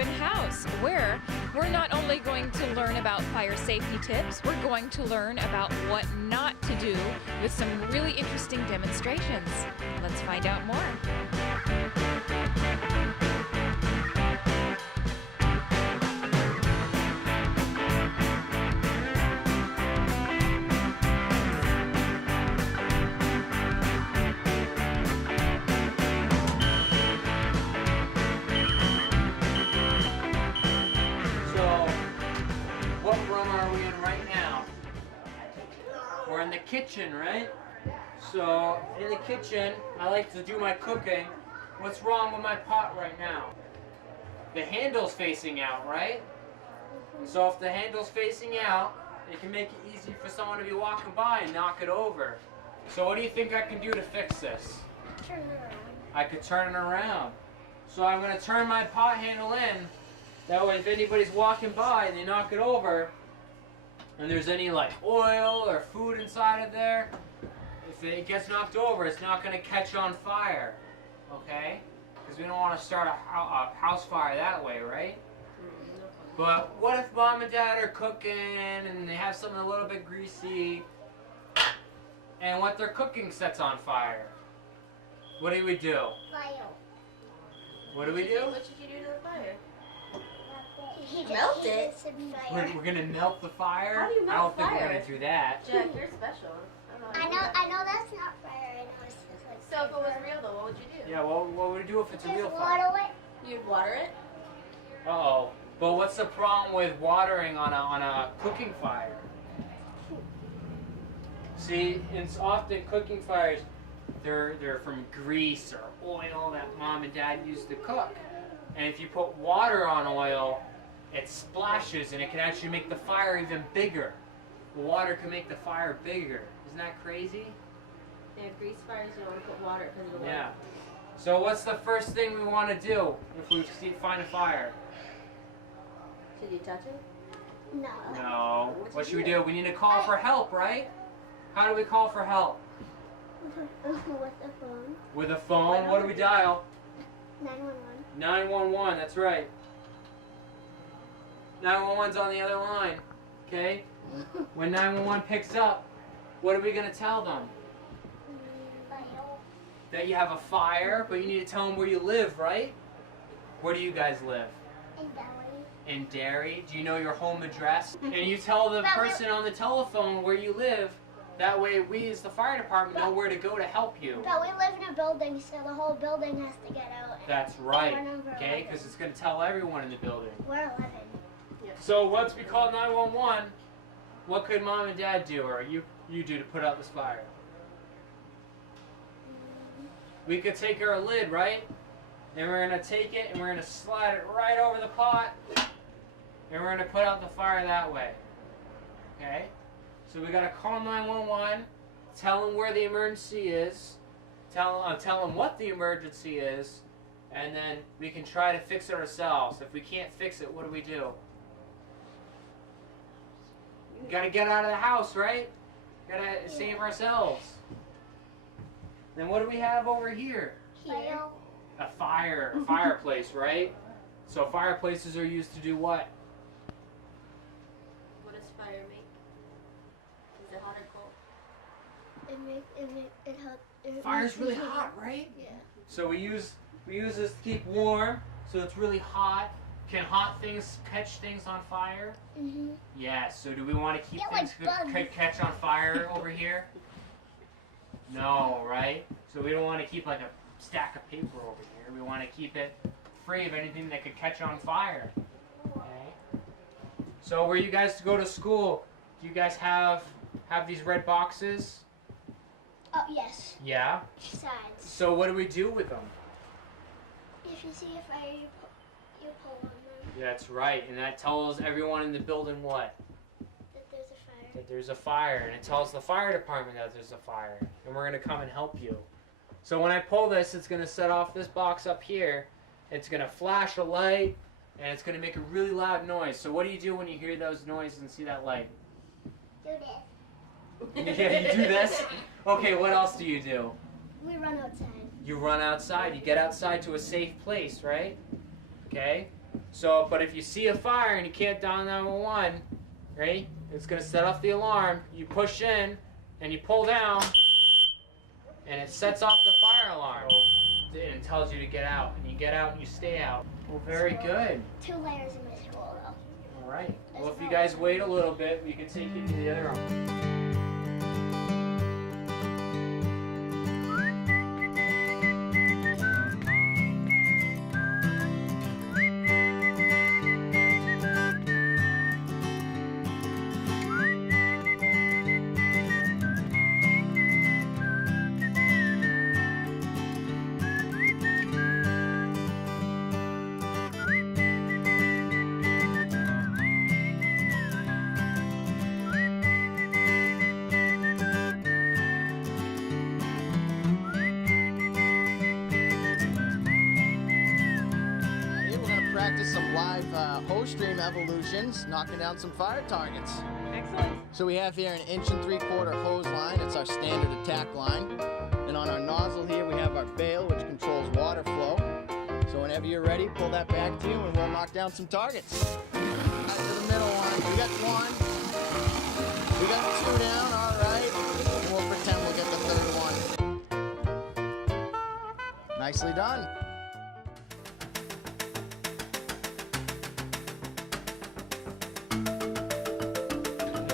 open house where we're not only going to learn about fire safety tips, we're going to learn about what not to do with some really interesting demonstrations. Let's find out more. We're in the kitchen, right? So, in the kitchen, I like to do my cooking. What's wrong with my pot right now? The handle's facing out, right? So if the handle's facing out, it can make it easy for someone to be walking by and knock it over. So what do you think I can do to fix this? Turn it around. I could turn it around. So I'm going to turn my pot handle in. That way if anybody's walking by and they knock it over, and there's any like oil or food inside of there, if it gets knocked over, it's not going to catch on fire, okay? Because we don't want to start a house fire that way, right? But what if mom and dad are cooking and they have something a little bit greasy, and what they're cooking sets on fire? What do we do? Fire. What do we do? What should you do to the fire? Melt it. We're gonna melt the fire? How do you melt I don't think fire? we're gonna do that. Jack, you're special. I know that's not fire. I know it's just like. So if it was real though, what would you do? Yeah, well, what would we do if it's a Just real fire? water it. You'd water it? Uh-oh. But what's the problem with watering on a cooking fire? See, it's often cooking fires, they're from grease or oil that mom and dad used to cook. And if you put water on oil, it splashes and it can actually make the fire even bigger. The water can make the fire bigger. Isn't that crazy? They have grease fires, you don't want to put water because of the Yeah. So what's the first thing we want to do if we find a fire? Should you touch it? No. No. What What should should we you do? We need to call for help, right? How do we call for help? With the phone. With a phone? What do we dial? 911. 911, that's right. 911's on the other line, okay? When 911 picks up, what are we going to tell them? That you have a fire, but you need to tell them where you live, right? Where do you guys live? In Derry. In Derry? Do you know your home address? And you tell the person on the telephone where you live. That way we as the fire department know where to go to help you. But we live in a building, so the whole building has to get out. That's right, okay? Because it's going to tell everyone in the building. We're 11. So once we call 911, what could mom and dad do, or you do to put out this fire? We could take our lid, right? And we're going to take it and we're going to slide it right over the pot. And we're going to put out the fire that way. Okay? So we got to call 911, tell them where the emergency is, tell them what the emergency is, and then we can try to fix it ourselves. If we can't fix it, what do we do? We got to get out of the house, right? Got to save ourselves. Then what do we have over here? Here. A fireplace, right? So fireplaces are used to do what? What does fire make? Is it hot or cold? It hot. Fire's really hot, right? Yeah. So we use this to keep warm, so it's really hot. Can hot things catch things on fire? Mhm. Yes. So do we want to keep Yeah, things like bugs. catch on fire over here? No, right? So we don't want to keep like a stack of paper over here. We want to keep it free of anything that could catch on fire. Okay. So where you guys go to school, do you guys have these red boxes? Oh yes. Yeah. Sides. So what do we do with them? If you see a fire, you pull on them. That's right, and that tells everyone in the building what? That there's a fire. That there's a fire, and it tells the fire department that there's a fire, and we're going to come and help you. So when I pull this, it's going to set off this box up here. It's going to flash a light, and it's going to make a really loud noise. So what do you do when you hear those noises and see that light? Do this. Yeah, you do this? Okay, what else do you do? We run outside. You run outside. You get outside to a safe place, right? Okay? So, but if you see a fire and you can't dial 911, right? It's gonna set off the alarm. You push in and you pull down, and it sets off the fire alarm. And it tells you to get out, and you get out and you stay out. Well, very good. 2 layers in my school though. All right. Well, if you guys wait a little bit, we can take you to the other room. Practice some live hose stream evolutions, knocking down some fire targets. Excellent. So we have here an 1 3/4 hose line. It's our standard attack line. And on our nozzle here we have our bail, which controls water flow. So whenever you're ready, pull that back to you and we'll knock down some targets. Right to the middle one. We got 1. We got 2 down. All right. And we'll pretend we'll get the 3rd one. Nicely done.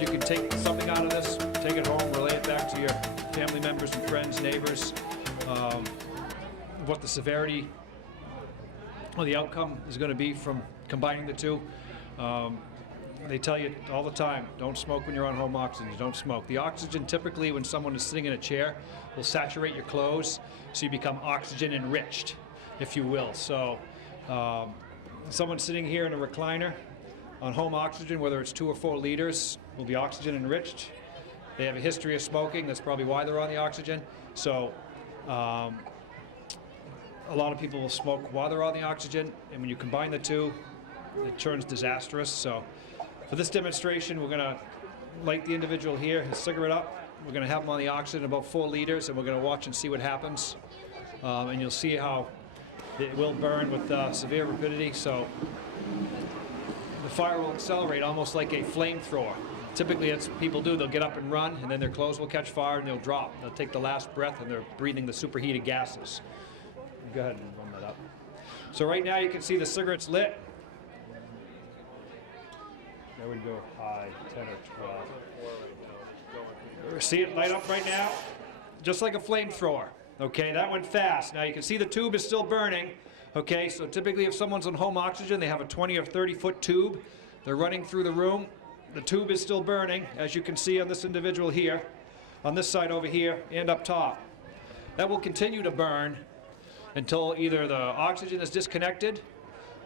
You can take something out of this, take it home, relay it back to your family members and friends, neighbors, what the severity or the outcome is going to be from combining the two. They tell you all the time, don't smoke when you're on home oxygen, don't smoke. The oxygen typically when someone is sitting in a chair will saturate your clothes so you become oxygen enriched, if you will. So someone sitting here in a recliner on home oxygen, whether it's 2 or 4 liters, will be oxygen enriched. They have a history of smoking, that's probably why they're on the oxygen. So a lot of people will smoke while they're on the oxygen, and when you combine the two, it turns disastrous. So for this demonstration, we're gonna light the individual here, his cigarette up. We're gonna have him on the oxygen about 4 liters, and we're gonna watch and see what happens. And you'll see how it will burn with severe rapidity. So the fire will accelerate almost like a flamethrower. Typically, that's what people do. They'll get up and run, and then their clothes will catch fire, and they'll drop. They'll take the last breath, and they're breathing the superheated gases. Go ahead and run that up. So right now, you can see the cigarette's lit. There we go, high, 10 or 12. See it light up right now? Just like a flamethrower. Okay, that went fast. Now you can see the tube is still burning. Okay, so typically if someone's on home oxygen, they have a 20 or 30-foot tube. They're running through the room. The tube is still burning, as you can see on this individual here, on this side over here, and up top. That will continue to burn until either the oxygen is disconnected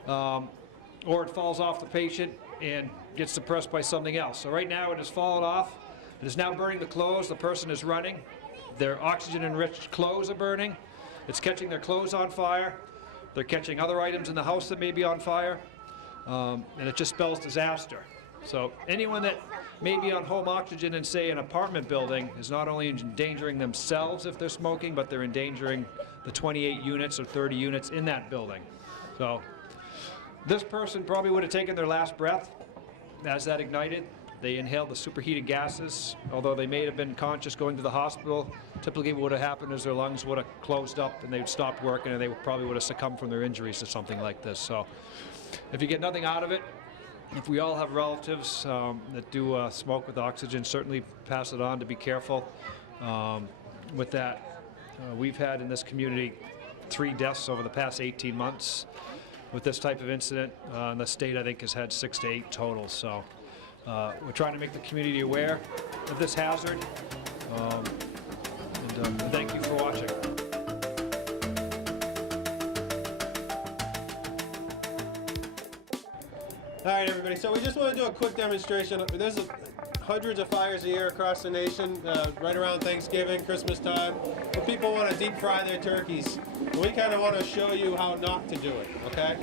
or it falls off the patient and gets suppressed by something else. So right now it has fallen off. It is now burning the clothes. The person is running. Their oxygen-enriched clothes are burning. It's catching their clothes on fire. They're catching other items in the house that may be on fire, and it just spells disaster. So anyone that may be on home oxygen in, say, an apartment building is not only endangering themselves if they're smoking, but they're endangering the 28 units or 30 units in that building. So this person probably would have taken their last breath as that ignited. They inhaled the superheated gases. Although they may have been conscious going to the hospital, typically what would have happened is their lungs would have closed up and they'd stopped working, and they probably would have succumbed from their injuries to something like this. So if you get nothing out of it, if we all have relatives that do smoke with oxygen, certainly pass it on to be careful with that. We've had in this community 3 deaths over the past 18 months with this type of incident. And the state, I think, has had 6 to 8 total. So we're trying to make the community aware of this hazard. And thank you for watching. All right, everybody, so we just want to do a quick demonstration. There's hundreds of fires a year across the nation, right around Thanksgiving, Christmas time, where people want to deep fry their turkeys. And we kind of want to show you how not to do it, okay?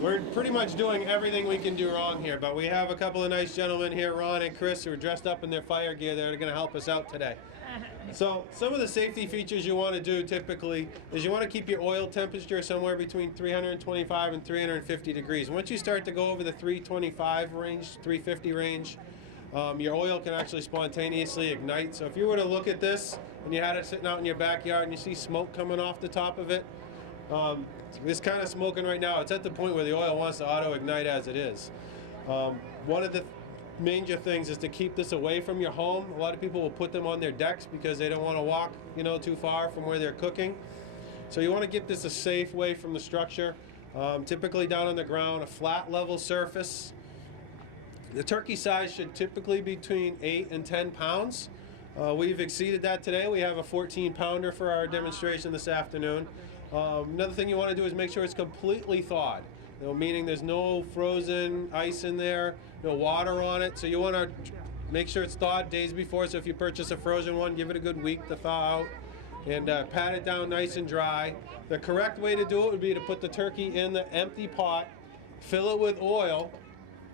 We're pretty much doing everything we can do wrong here, but we have a couple of nice gentlemen here, Ron and Chris, who are dressed up in their fire gear. They're going to help us out today. So some of the safety features you want to do typically is you want to keep your oil temperature somewhere between 325 and 350 degrees. Once you start to go over the 325 range, 350 range, your oil can actually spontaneously ignite. So if you were to look at this and you had it sitting out in your backyard and you see smoke coming off the top of it, it's kind of smoking right now. It's at the point where the oil wants to auto-ignite as it is. One of the major things is to keep this away from your home. A lot of people will put them on their decks because they don't want to walk, too far from where they're cooking. So you want to keep this a safe way from the structure. Typically down on the ground, a flat level surface. The turkey size should typically be between 8 and 10 pounds. We've exceeded that today. We have a 14-pounder for our demonstration this afternoon. Another thing you want to do is make sure it's completely thawed. Meaning there's no frozen ice in there, no water on it. So you want to make sure it's thawed days before. So if you purchase a frozen one, give it a good week to thaw out and pat it down nice and dry. The correct way to do it would be to put the turkey in the empty pot, fill it with oil,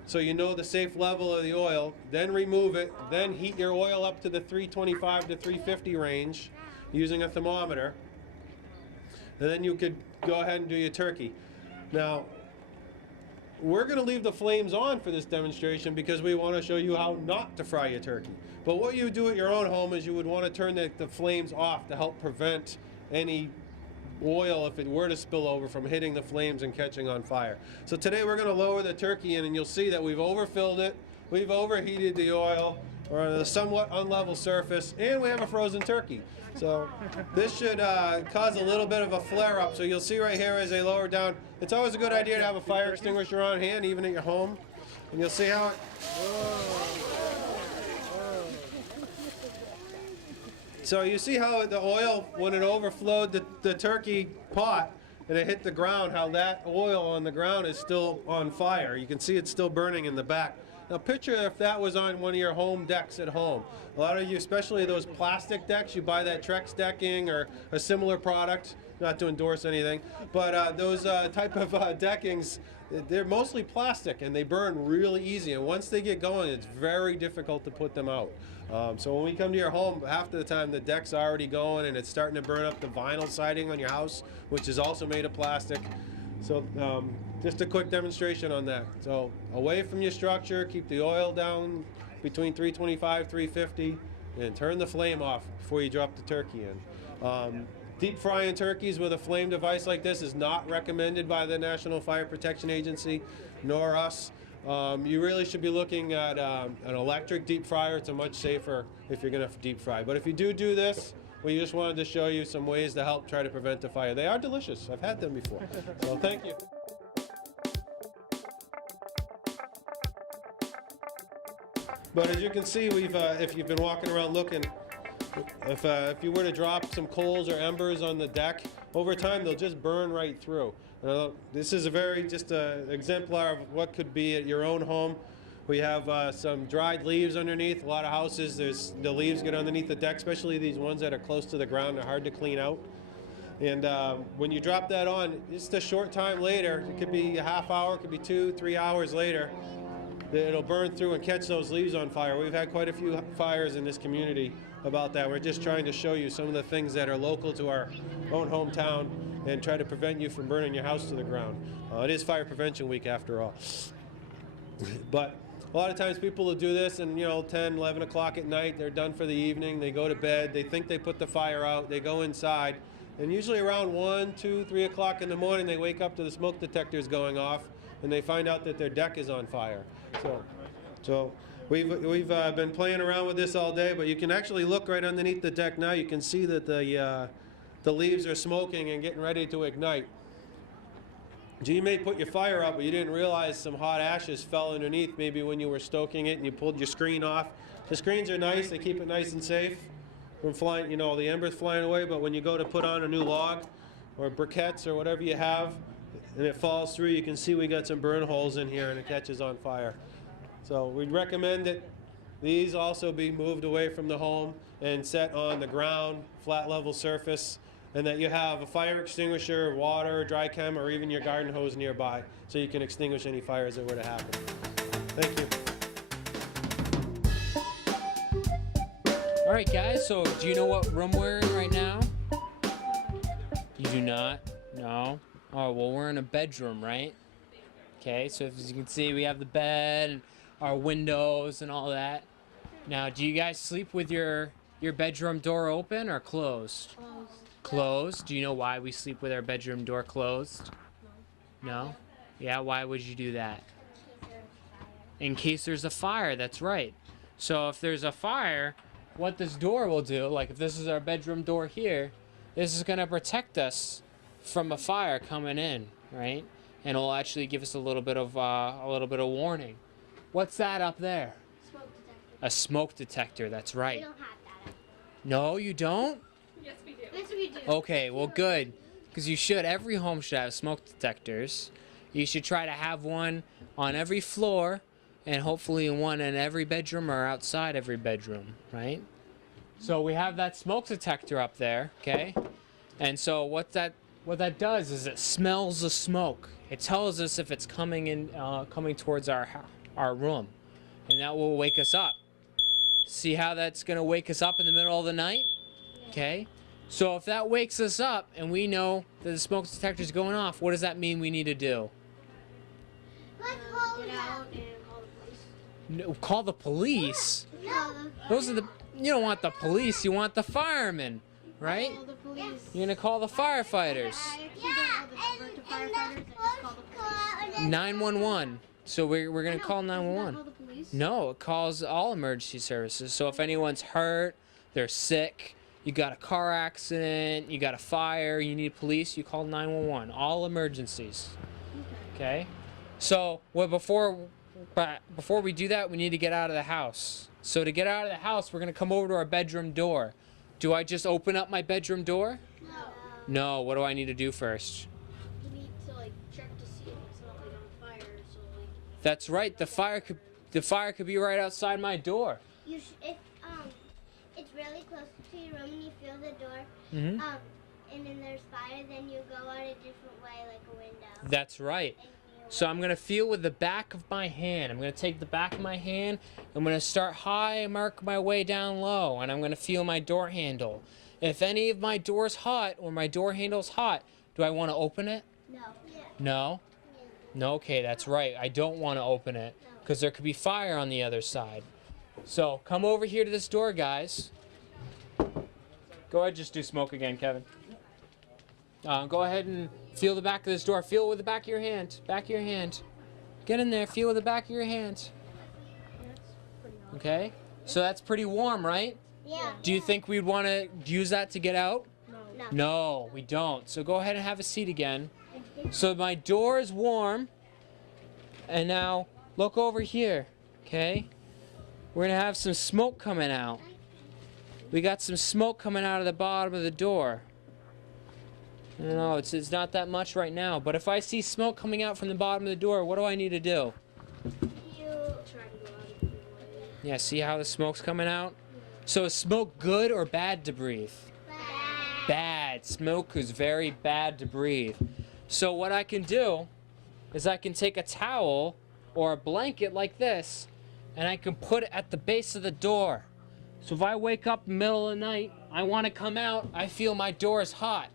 so you know the safe level of the oil, then remove it, then heat your oil up to the 325 to 350 range using a thermometer, and then you could go ahead and do your turkey. Now, we're going to leave the flames on for this demonstration because we want to show you how not to fry your turkey. But what you do at your own home is you would want to turn the flames off to help prevent any oil, if it were to spill over, from hitting the flames and catching on fire. So today we're going to lower the turkey in, and you'll see that we've overfilled it, we've overheated the oil, or on a somewhat unlevel surface, and we have a frozen turkey. So this should cause a little bit of a flare up. So you'll see right here as they lower down, it's always a good idea to have a fire extinguisher on hand, even at your home. And you'll see how it... So you see how the oil, when it overflowed the turkey pot and it hit the ground, how that oil on the ground is still on fire. You can see it's still burning in the back. Now picture if that was on one of your home decks at home. A lot of you, especially those plastic decks, you buy that Trex decking or a similar product, not to endorse anything, but those type of deckings, they're mostly plastic and they burn really easy, and once they get going it's very difficult to put them out. So when we come to your home, half the time the deck's already going and it's starting to burn up the vinyl siding on your house, which is also made of plastic. So just a quick demonstration on that. So away from your structure, keep the oil down between 325, 350, and turn the flame off before you drop the turkey in. Deep frying turkeys with a flame device like this is not recommended by the National Fire Protection Agency, nor us. You really should be looking at an electric deep fryer. It's a much safer if you're going to deep fry. But if you do this, we just wanted to show you some ways to help try to prevent the fire. They are delicious. I've had them before. So thank you. But as you can see, we've if you've been walking around looking, if you were to drop some coals or embers on the deck, over time they'll just burn right through. This is a very just exemplar of what could be at your own home. We have some dried leaves underneath. A lot of houses, the leaves get underneath the deck, especially these ones that are close to the ground. They're hard to clean out. And when you drop that on, just a short time later, it could be a half hour, it could be 2-3 hours later, it'll burn through and catch those leaves on fire. We've had quite a few fires in this community about that. We're just trying to show you some of the things that are local to our own hometown and try to prevent you from burning your house to the ground. It is Fire Prevention Week after all. But a lot of times people will do this and 10, 11 o'clock at night, they're done for the evening, they go to bed, they think they put the fire out, they go inside, and usually around 1, 2, 3 o'clock in the morning they wake up to the smoke detectors going off and they find out that their deck is on fire. So we've been playing around with this all day, but you can actually look right underneath the deck now. You can see that the leaves are smoking and getting ready to ignite. So you may put your fire up, but you didn't realize some hot ashes fell underneath maybe when you were stoking it and you pulled your screen off. The screens are nice, they keep it nice and safe from flying, the embers flying away, but when you go to put on a new log or briquettes or whatever you have, and it falls through, you can see we got some burn holes in here and it catches on fire. So we'd recommend that these also be moved away from the home and set on the ground, flat level surface, and that you have a fire extinguisher, water, dry chem, or even your garden hose nearby so you can extinguish any fires that were to happen. Thank you. All right, guys, so do you know what room we're in right now? You do not? No? Oh, well, we're in a bedroom, right? Okay, so as you can see, we have the bed and our windows and all that. Now, do you guys sleep with your bedroom door open or closed? Closed. Do you know why we sleep with our bedroom door closed? No? Yeah, why would you do that? In case there's a fire, that's right. So if there's a fire, what this door will do, like if this is our bedroom door here, this is going to protect us from a fire coming in, right? And it'll actually give us a little bit of warning. What's that up there? Smoke detector. A smoke detector, that's We right. don't have that. No, you don't? Yes, we do. Okay, well, good. Because you should. Every home should have smoke detectors. You should try to have one on every floor, and hopefully one in every bedroom or outside every bedroom, right? So we have that smoke detector up there, okay? And so what that does is it smells the smoke. It tells us if it's coming towards our room, and that will wake us up. See how that's gonna wake us up in the middle of the night? Okay. So if that wakes us up and we know that the smoke detector is going off, what does that mean we need to do? Let's call it out and call the police. No, call the police? No. Those are you don't want the police, you want the firemen, right? Call the police. You're gonna call the firefighters. I actually don't know the number to firefighters. I just call the police. 911. So we're gonna call 911. Call the police. No, it calls all emergency services. So if anyone's hurt, they're sick, you got a car accident, you got a fire, you need police, you call 911. All emergencies. Okay? So before we do that, we need to get out of the house. So to get out of the house, we're gonna come over to our bedroom door. Do I just open up my bedroom door? No. No, what do I need to do first? You need to check to see if it's not on fire. So That's right, the fire could be right outside my door. you it's really close to your room and you feel the door. Mm-hmm. And then there's fire. Then you go out a different way, like a window. That's right. And you So I'm going to feel with the back of my hand. I'm going to take the back of my hand. I'm going to start high and mark my way down low. And I'm going to feel my door handle. If any of my door's hot or my door handle's hot, do I want to open it? No. Yeah. No? No, okay, that's right. I don't want to open it because there could be fire on the other side. So come over here to this door, guys. Go ahead, just do smoke again, Kevin. Go ahead and feel the back of this door. Feel it with the back of your hand. Back of your hand. Get in there. Feel with the back of your hand. Okay? So that's pretty warm, right? Yeah. Do you think we'd want to use that to get out? No. No, we don't. So go ahead and have a seat again. So my door is warm. And now look over here. Okay? We're going to have some smoke coming out. We got some smoke coming out of the bottom of the door. No, it's not that much right now. But if I see smoke coming out from the bottom of the door, what do I need to do? You try to go out of your way. Yeah, see how the smoke's coming out? So is smoke good or bad to breathe? Bad. Smoke is very bad to breathe. So what I can do is I can take a towel or a blanket like this and I can put it at the base of the door. So if I wake up in the middle of the night, I want to come out, I feel my door is hot.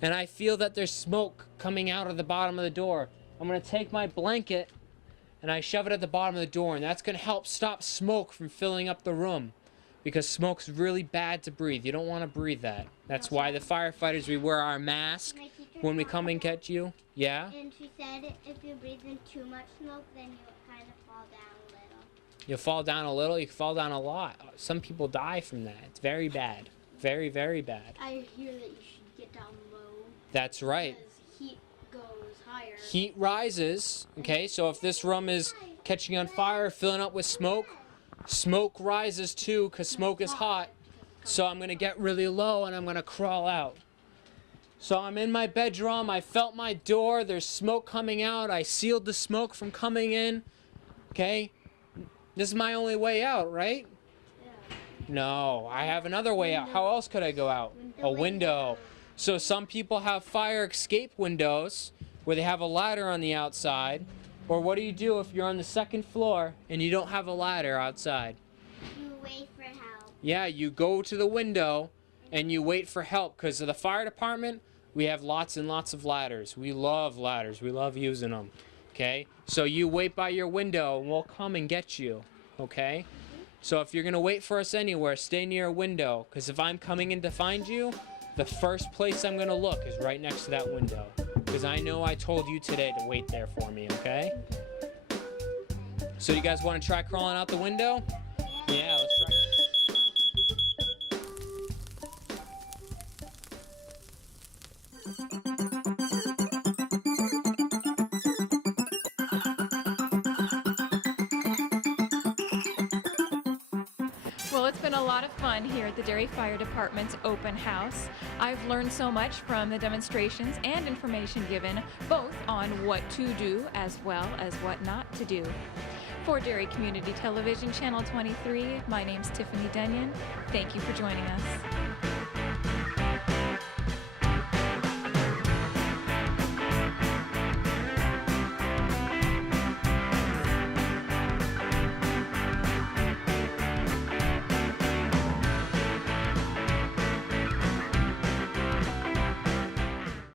And I feel that there's smoke coming out of the bottom of the door. I'm going to take my blanket and I shove it at the bottom of the door, and that's going to help stop smoke from filling up the room because smoke's really bad to breathe. You don't want to breathe that. That's why the firefighters, we wear our mask My teacher when we taught come me and catch you. Yeah? And she said if you breathe in too much smoke, then you kind of fall down a little. You'll fall down a little, you can fall down a lot. Some people die from that. It's very bad. Very, very bad. I hear that you should get down low. That's right. Because heat goes higher. Heat rises, okay? So if this room is catching on fire, filling up with smoke, smoke rises too because smoke is hot. So I'm going to get really low and I'm going to crawl out. So I'm in my bedroom, I felt my door, there's smoke coming out, I sealed the smoke from coming in, okay? This is my only way out, right? No, I have another way out. How else could I go out? A window. So some people have fire escape windows where they have a ladder on the outside. Or what do you do if you're on the second floor and you don't have a ladder outside? You wait for help. Yeah, you go to the window and you wait for help, because of the fire department, we have lots and lots of ladders. We love ladders. We love using them. Okay? So you wait by your window and we'll come and get you. Okay? So if you're going to wait for us anywhere, stay near a window, because if I'm coming in to find you, the first place I'm going to look is right next to that window, because I know I told you today to wait there for me. Okay? So you guys want to try crawling out the window? Yeah, let's try. Well, it's been a lot of fun here at the Derry Fire Department's open house. I've learned so much from the demonstrations and information given, both on what to do as well as what not to do. For Derry Community Television Channel 23, my name's Tiffany Dunyon. Thank you for joining us.